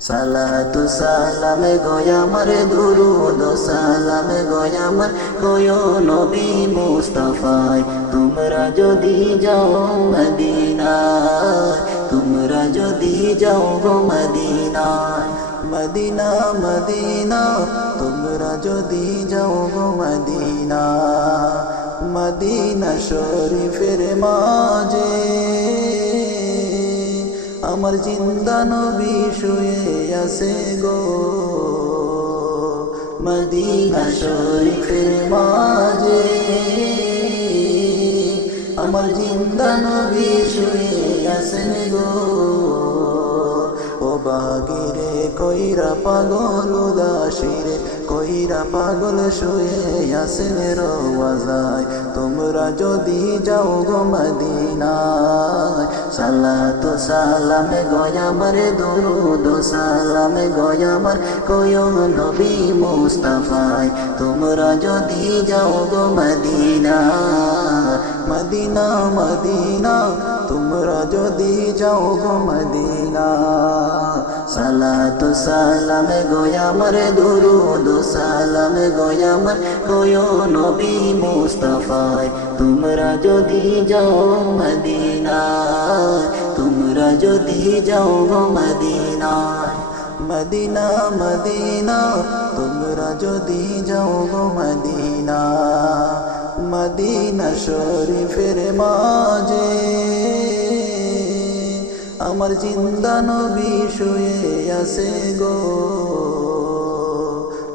সালাতু সালামে গয়ামার দুরুদ সালামে গয়ামার কয়ো নবী মুস্তাফায় তোমরা যদি যাও মদিনায় তোমরা যদি যাও গো মদিনায় মদিনা মদিনা তোমরা যদি যাও গো মদিনা মদিনা শরীফের মাঝে আমার জিন্দা নবী শুয়ে আছে গো মদিনা শরীফের মাঝে আমার জিন্দা নবী শুয়ে আছেন গো ও বাগিরে কইরা পাগল উদাসীরে কইরা পাগল শুয়ে আছেন রওয়াজায় তোমরা যদি যাও গো মদিনায় সালাতু সালামে গয়ামার দুরুদ সালামে গয়ামার কয়ো নবী মুস্তাফায় তোমরা যদি যাও গো মদিনায় মদিনা মদিনা তোমরা যদি যাও গো মদিনা সালাতু সালামে গয়ামার দুরুদ সালামে গয়ামার কয়ো নবী মুস্তাফায় তোমরা যদি যাও মদিনা তোমরা যদি যাও গো মদিনা মদিনা মদিনা তোমরা যদি যাও গো মদিনা মদিনা শরীফের মাঝে আমার জিন্দা নবী শুয়ে আছে গো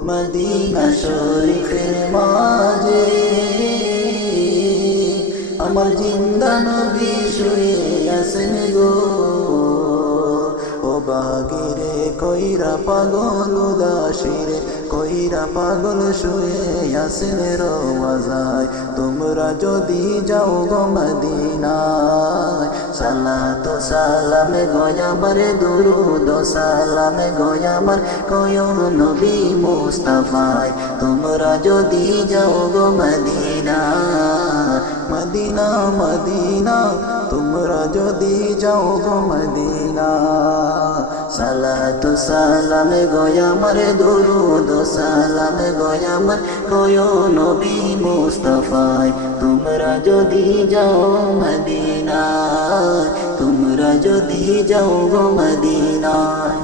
মদিনা শরীফের মাঝে আমার জিন্দা নবী শুয়ে আছেন গো ও বাগিরে কইরা পাগল উদাসীরে কইরা পাগল শুয়ে আছেন রওয়াজায় তোমরা যদি যাও গো মদিনায় সালাতু সালামে গয়ামার দুরুদ সালামে গয়ামার কয়ো নবী মুস্তাফায় তোমরা যদি যাও গো মদিনায় মদিনা মদিনা তোমরা যদি যাও গো মদিনা সালাতু সালামে গয়ামার দুরুদ সালামে গয়ামার কয়ো নবী মুস্তাফায় তোমরা যদি যাও মদিনা তোমরা যদি যাও গো মদিনায়